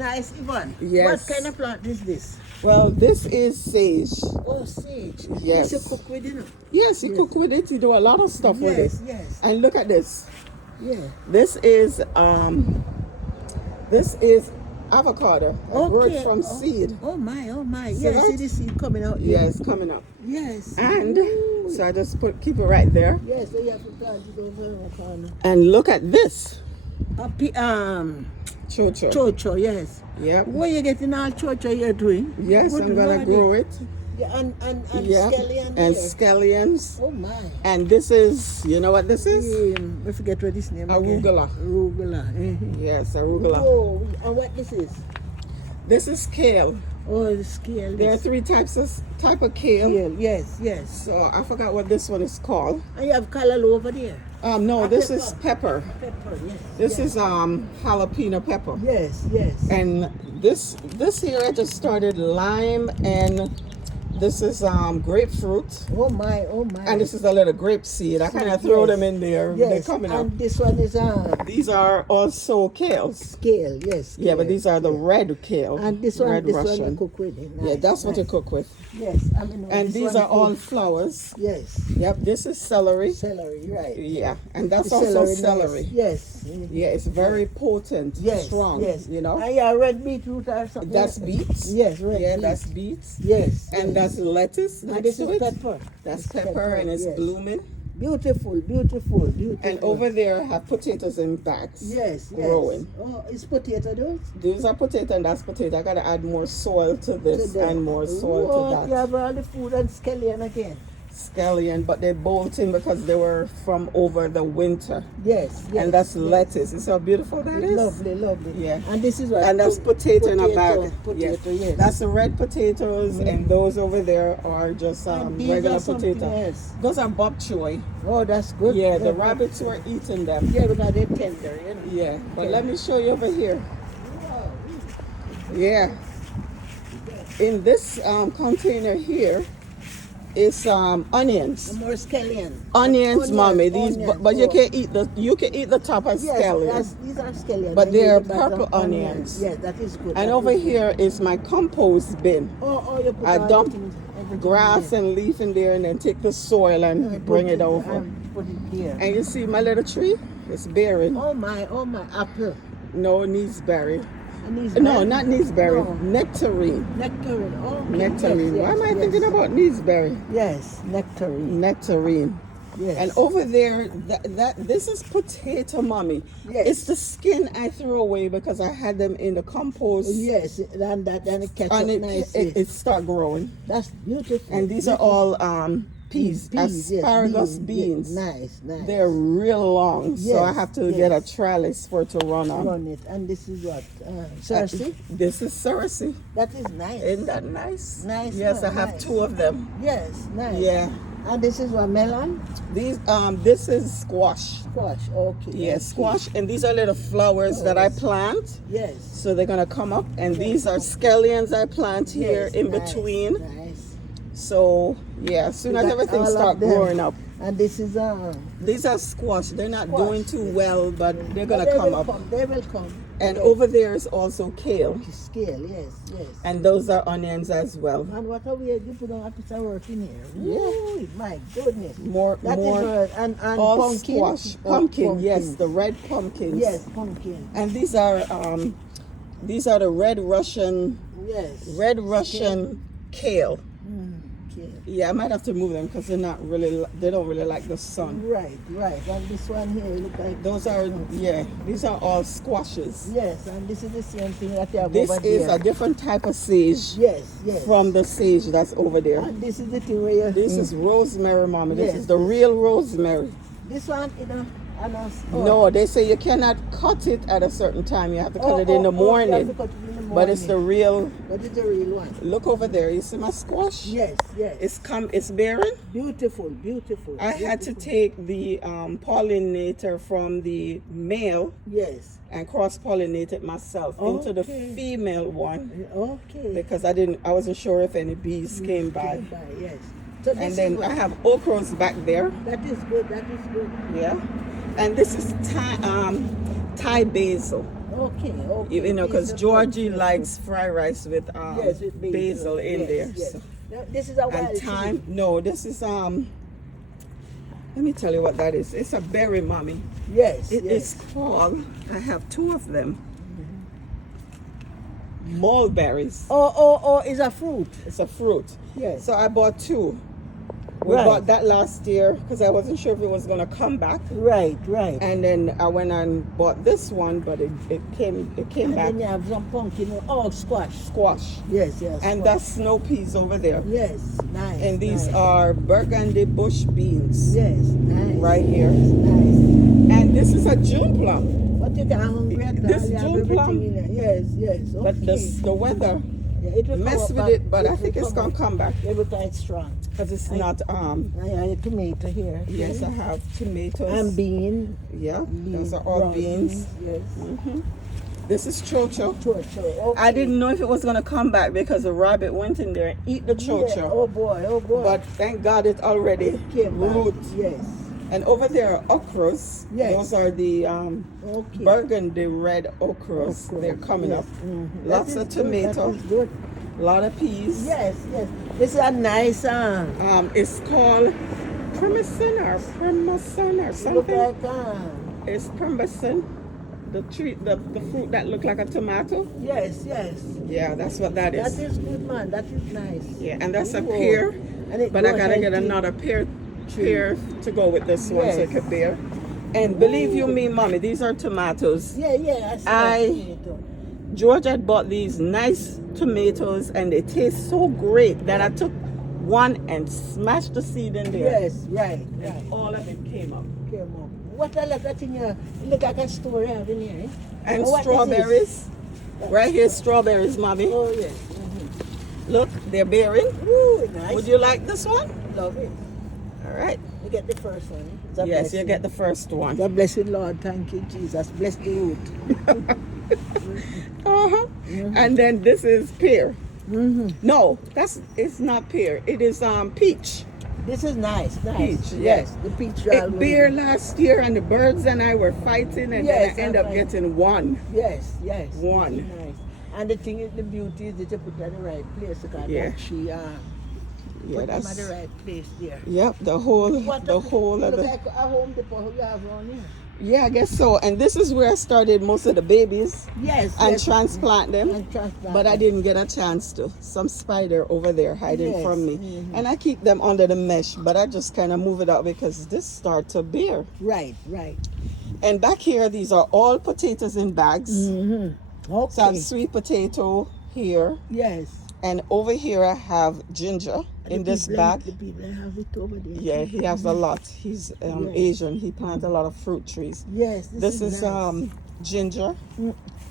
nice, Yvonne. Yes. What kind of plant is this? Well, this is sage. Oh, sage. Yes. This you cook with, you know? Yes, you cook with it. You do a lot of stuff with it. Yes, yes. And look at this. Yeah. This is avocado. I grew it from seed. Oh my, oh my. See Yeah, that? see the seed coming out here. Yes, coming up. Yes. And Ooh. so I just keep it right there. Yes, so you have to plant it over in the corner. And look at this. Chocho. Chocho, yes. Yep. What you getting all chocho you're doing? Yes, Good I'm gonna Lordy. grow it. Yeah, and Yep. scallion And here. scallions. Oh my. And this is, you know what this is? I forget what this name again. Arugula. Arugula. Yes, arugula. Oh, and what this is? This is kale. Oh, the scale. There are three type of kale. Kale. Yes, yes. So I forgot what this one is called. And you have callaloo over there. No, Ah, this pepper. is pepper. Pepper, yes. This yes. is jalapeno pepper. Yes, yes. And this here I just started lime, and this is grapefruit. Oh my, oh my. And this is a little grape seed. I kind of throw them in there. Yes, They're coming up. and this one is These are also kales. scale, yes. Yeah, but scale. these are the red kale. And this one, red this Russian. one you cook with it. Yeah, Nice, that's what you nice. cook with. Yes, I mean. And this these one are all cook- flowers. Yes, Yep, this is celery. celery, right. Yeah, and that's The also nice. celery. Yes. Yeah, it's very potent, Yes, strong, yes. you know. And yeah, red beetroot or something. That's beets. Yes, red Yeah, beet. that's beets. Yes. And yes. that's lettuce And next this to is it. pepper. That's It's pepper, and it's yes. blooming. Beautiful, beautiful, beautiful. And over there I have potatoes in bags. Yes, yes. growing. Oh, it's potato those? These are potato and that's potato. I gotta add more soil to this them. and more soil What? to You that. have all the food and scallion again. Scallion, but they're bolting because they were from over the winter. Yes, yes. And that's yes. lettuce. You see how beautiful that is? Lovely, lovely. Yeah. And this is what? And that's potato in a bag. Potato, yes. That's the red potatoes, and those over there are just And these regular are something potato. else. Those are bok choy. Oh, that's good. Yeah, the rabbits were eating them. Yeah, because they're tender, you know. Yeah, but let me show you over here. Yeah. In this container here is onions. More scallion. Onions, mommy. These, onions. but you Oh. can eat the top as Yes, scallions. these are scallions. But And they are the bottom purple onions. Yes, that is good. And that over is good. here is my compost bin. Oh, you put I all dump the things, everything grass in and leaf in there, and then take the soil there. and bring it over. And put it here. And you see my little tree? It's bearing. Oh my, apple. No, neeseberry. And these No, berries? not neeseberry. No. Nectarine. Nectarine. Oh, okay. Nectarine. Yes, Why am I yes, thinking yes. about neeseberry? Yes, nectarine. Nectarine. Yes. And over there, this is potato, mommy. Yes. It's the skin I threw away because I had them in the compost. Yes, and it catch up And nicely. it start growing. That's beautiful. And these are all peas, yes, asparagus beans. Nice, nice. They're real long, so I Yes, have to get a yes. trellis for it to run on. Run it. And this is what? Cersei? This is Cersei. That is nice. Isn't that nice? Nice Yes, one, I have nice. 2 of them. Yes, nice. Yeah. And this is what? Melon? These this is squash. Squash. Okay. Yeah, okay. squash, and these are little flowers that I plant. Yes. So they're gonna come up, and these are scallions I plant here Yes, in nice, between. Nice. So yeah, as soon You as got everything all of start them. growing up. And this is These are squash. They're not Squash. doing too well, but they're gonna they come will up. They will come. And Yes. over there is also kale, Scale, yes, yes. and those are onions as well. And what are we? You put on a piece of work in here. Yeah. Ooh, my goodness. More, That is more. good. And All pumpkin. squash, Oh, pumpkin, yes, pumpkin. the red pumpkins. Yes, pumpkin. And these are the red Russian Yes. kale. Okay. Yeah, I might have to move them because they don't really like the sun. Right, right. And this one here look like These are all squashes. yes, and this is the same thing that you have This over is there. a different type of sage Yes, yes. from the sage that's over there. And this is the thing where you This is rosemary, mommy. This Yes, is the yes. real rosemary. this one, and No, they say you cannot cut it at a certain time. You have to cut it in the you have to morning. cut it in the But it's the morning. real. But it's the real one. Look over there. You see my squash? Yes, yes. It's bearing. Beautiful, beautiful. I had to beautiful. take the pollinator from the male Yes. and cross-pollinate it myself into the Okay. female one Okay. because I wasn't sure if any bees came by. Yes. So this And is then what- I have okras back there. that is good. That is good. Yeah. And this is Thai basil. Okay, okay. You know, because These are Georgie good. likes fried rice with, Yes, with basil in yes, there. yes. So. Now, this is a wild And thyme. seed. No, this is let me tell you what that is. It's a berry, mommy. Yes, It yes. is called, I have two of them. Mulberries. Oh, it's a fruit. It's a fruit. Yes. So I bought two. We Right. bought that last year because I wasn't sure if it was going to come back. Right, right. And then I went and bought this one, but it came And back then you have some pumpkin. Oh, squash. squash. Yes, yes. And squash. that's snow peas over there. Yes, nice. And these nice. are burgundy bush beans. Yes, nice. Right here. Nice. And this is a June plum. But you can hungry at This all, you have June everything plum? in there. Yes, yes. Okay. But the weather yeah, it will come mess up with back. it, but I will think it's come going to up. come back Yeah, because it's strong. because it's not, I have a tomato here. yes, I have tomatoes. And bean. Yeah, those are all raw beans. Yes. This is chocho. Chocho. Okay. I didn't know if it was going to come back because a rabbit went in there and eat the chocho. Yeah. Oh boy, oh boy. But thank God it already Came back. root. Yes. And over there are okras. Yes. Those are the Okay. burgundy red okras. Okra, They're coming yes. up. That Lots of is good, tomato. That is good. A lot of peas. Yes, yes. This is a nice It's called permison or Look something. like It's permison. The tree, the fruit that look like a tomato. yes, yes. Yeah, that's what that is. That is good, man. That is nice. Yeah, and that's a Ooh. pear. And it But I grows gotta get healthy. another pear to go with this one so it Yes. could bear. And believe you me, mommy, these are tomatoes. Yeah, yeah. See I- that tomato. George had bought these nice tomatoes and they taste so great that I took one and smashed the seed in there. Yes, right, right. And all of it came up. Came up. What a lot of thing you look like a store you have in here. Eh? And Oh, what is strawberries. Right here, strawberries, mommy. Oh yes. Look, they're bearing. Ooh, nice. Would you like this one? Love it. All right. You get the first one. It's a Yes, blessing. you get the first one. God bless you, Lord. Thank you, Jesus. Bless the root. Uh-huh. And then this is pear. Mm-hmm. No, it's not pear. It is peach. This is nice. Nice. Peach, Yes, the peach. It bear last year and the birds and I were fighting and Yes, then I end up right. getting one. Yes, yes. One. This is nice. And the thing is, the beauty is that you put it in the right place. Because Yeah. that tree, Yeah, put them at that's the right place there. yep, the whole What the whole of look the like a home depot you have on here. yeah, I guess so. And this is where I started most of the babies Yes. and yes. transplant them. And transplant But I them. didn't get a chance to. Some spider over there hiding Yes, from me. mhm. And I keep them under the mesh, but I just kind of move it out because this start to bear. Right, right. And back here, these are all potatoes in bags. Mm-hmm. Okay. So I have sweet potato here. Yes. And over here I have ginger in this bag. The people have it over there. Yeah, he has a lot. He's Yes. Asian. He plants a lot of fruit trees. Yes. This is nice. ginger,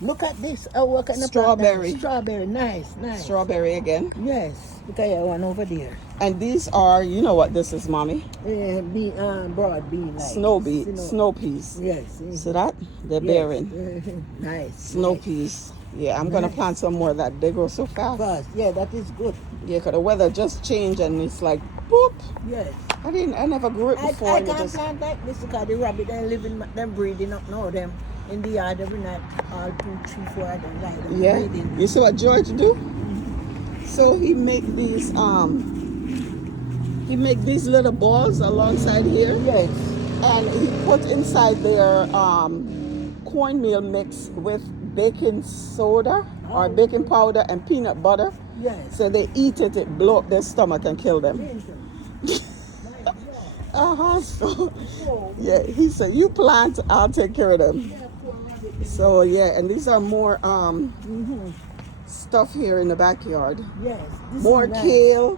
Look at this. Oh, what kind of Strawberry. Strawberry. Nice, nice. strawberry again. Yes. Look at one over there. And these are, you know what this is, mommy? Broad bean. Like Snow peas. Yes. See that? They're bearing. Nice. Snow nice. peas. Yeah, I'm gonna Nice. plant some more of that. They grow so fast. Fast. Yeah, that is good. Yeah, 'cause the weather just changed and it's like boop. Yes. I never grew it before. I and it can't just- plant like this because the rabbit they live in them breeding up now them in the yard every night. All 2, 3, 4 of them like them Yeah. breeding. You see what George do? So he make these little balls alongside here Yes. and he put inside their cornmeal mix with baking soda or Oh. baking powder and peanut butter. Yes. So they eat it, it blow up their stomach and kill them. Nice, Uh-huh. So So, yeah, he said, you plant, I'll take care of them. yeah, poor rabbit. So yeah, and these are more stuff here in the backyard. Yes. This More is nice. kale,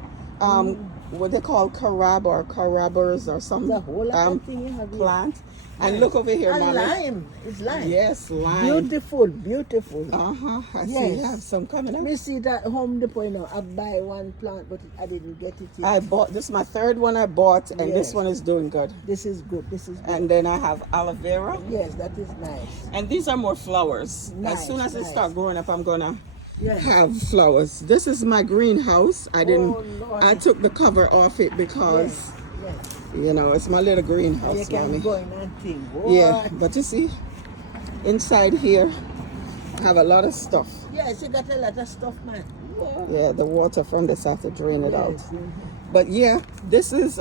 what they call carab or carabers or some There's a whole lot of thing you have here. plant. And look over here, And mommy. lime. It's lime. Yes, lime. Beautiful, beautiful. Uh-huh. I see Yes. you have some coming up. Me see that Home Depot now. I buy one plant, but I didn't get it yet. I bought this is my third one I bought, and this Yes. one is doing good. This is good. This is good. And then I have aloe vera. Yes, that is nice. And these are more flowers. Nice, as soon as they nice. start growing up, I'm gonna Yes. have flowers. This is my greenhouse. I didn't. Oh, Lord. I took the cover off it because Yes. you know it's my little And you greenhouse, can mommy. go in and think. Yeah, but you see, inside here, have a lot of stuff. Yes, you got a lot of stuff, man. Whoa. Yeah, the water from this I have to drain it out. Yes, mhm. But yeah, this is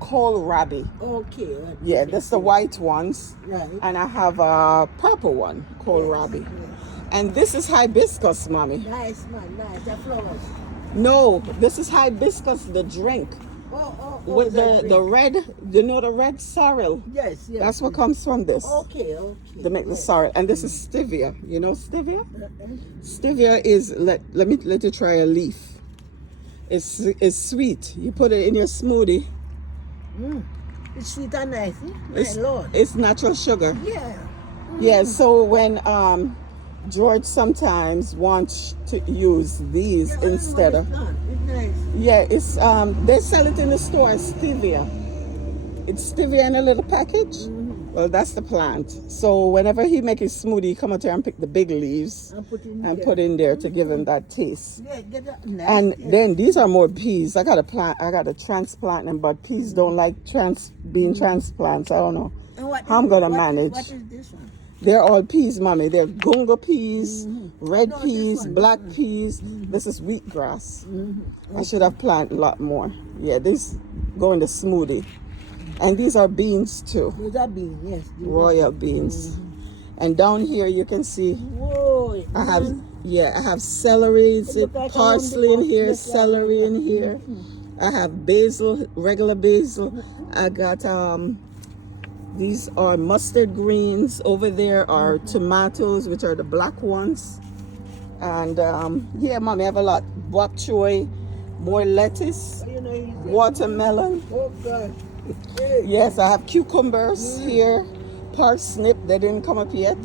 kohlrabi. Okay. Yeah, that's the white ones. Right. And I have a purple one, kohlrabi. Yes. And this is hibiscus, mommy. Nice, man. Nice. The flowers. No, this is hibiscus, the drink. Oh, With that the drink. red, you know, the red sorrel. Yes, yes. That's what comes from this. Okay. To make the yes. sorrel. And this is stevia. You know stevia? Uh-uh. Stevia is, let you try a leaf. It's sweet. You put it in your smoothie. It's sweet and nice. My It's, Lord. it's natural sugar. Yeah. Yeah, so when George sometimes wants to use these Yeah, instead of, it's nice. yeah, it's they sell it in the store as stevia. It's stevia in a little package. Well, that's the plant. So whenever he make his smoothie, he come out here and pick the big leaves And put in and there. put in there to give him that taste. Yeah, get that nice. And yeah. then these are more peas. I got to transplant them, but peas don't like being transplants. I don't know And what how I'm is- gonna what- manage. What is this one? They're all peas, mommy. They're gunga peas, red No, this peas, one, black this peas. This is wheatgrass. I should have planted a lot more. Yeah, this go in the smoothie. And these are beans too, Those are beans, yes. these are- royal beans. And down here you can see Whoa. I have celery, It look like a parsley in Home here, Depot. celery in here. I have basil, regular basil. I got these are mustard greens. Over there are tomatoes, which are the black ones. And yeah, mommy, I have a lot. Bok choy, more lettuce, You know, he's- watermelon. Oh, God. Hey. Yes, I have cucumbers here, parsnip, they didn't come up yet.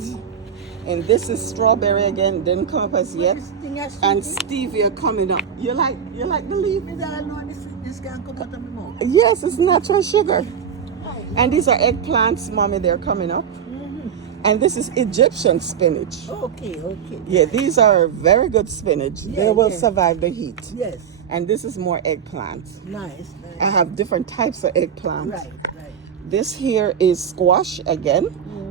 And this is strawberry again, didn't come up as yet. This thing has And sweetness. stevia coming up. You like the leaf? Because I know this can come out of my mouth. Yes, it's natural sugar. Oh, And these are eggplants, mommy, they're coming up. And this is Egyptian spinach. Okay. Yeah, these are very good spinach. They Yeah, will yeah. survive the heat. Yes. And this is more eggplant. Nice. I have different types of eggplant. Right. This here is squash again.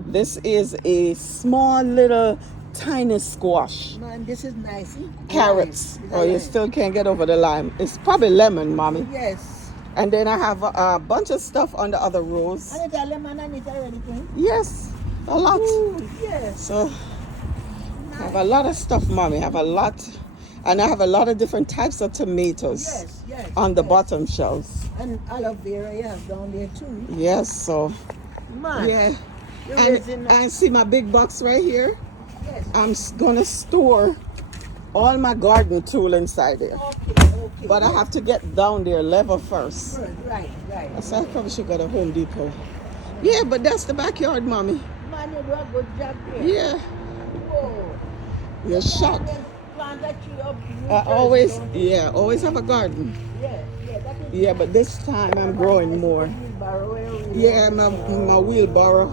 This is a small little tiny squash. Man, this is nice. Carrots. Nice. Oh, you Nice. still can't get over the lime. It's probably lemon, mommy. Yes. And then I have a bunch of stuff on the other rows. And it's a lemon and it's already clean. Yes, a lot. Ooh, yes. So I have a lot of stuff, mommy. I have a lot. And I have a lot of different types of tomatoes Yes. on the yes. bottom shelves. And aloe vera you have down there too. Yes, so Man. yeah. You're And raising up. see my big box right here? Yes. I'm gonna store all my garden tool inside there. Okay. But I have to get down there level first. Right. So I probably should go to Home Depot. Yeah, but that's the backyard, mommy. Man, you do a good job there. Yeah, Whoa. you're shocked. Plant that tree up. I always have a garden. Yeah, that is Yeah, but this time I'm growing more. Yeah, my wheelbarrow.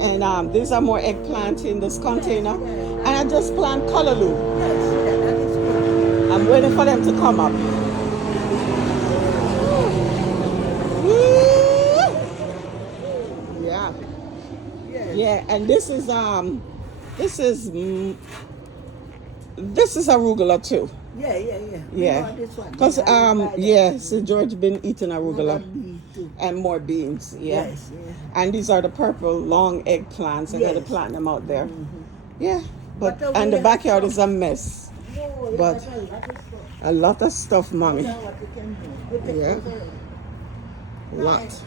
And these are more eggplant in this container. And I just plant callaloo. Yes, that is good. I'm waiting for them to come up. Woo! Yeah. Yes. Yeah, and this is arugula too. Yeah. Yeah. No, this one. Because so George been eating arugula Me too. and more beans. Yeah. Yes. And these are the purple long eggplants. I got to Yes. plant them out there. Yeah. But But and we the have backyard some- is a mess. No, you But- got a lot of stuff. A lot of stuff, mommy. Now what you can do. You can Yeah. put it- Lot. Nice.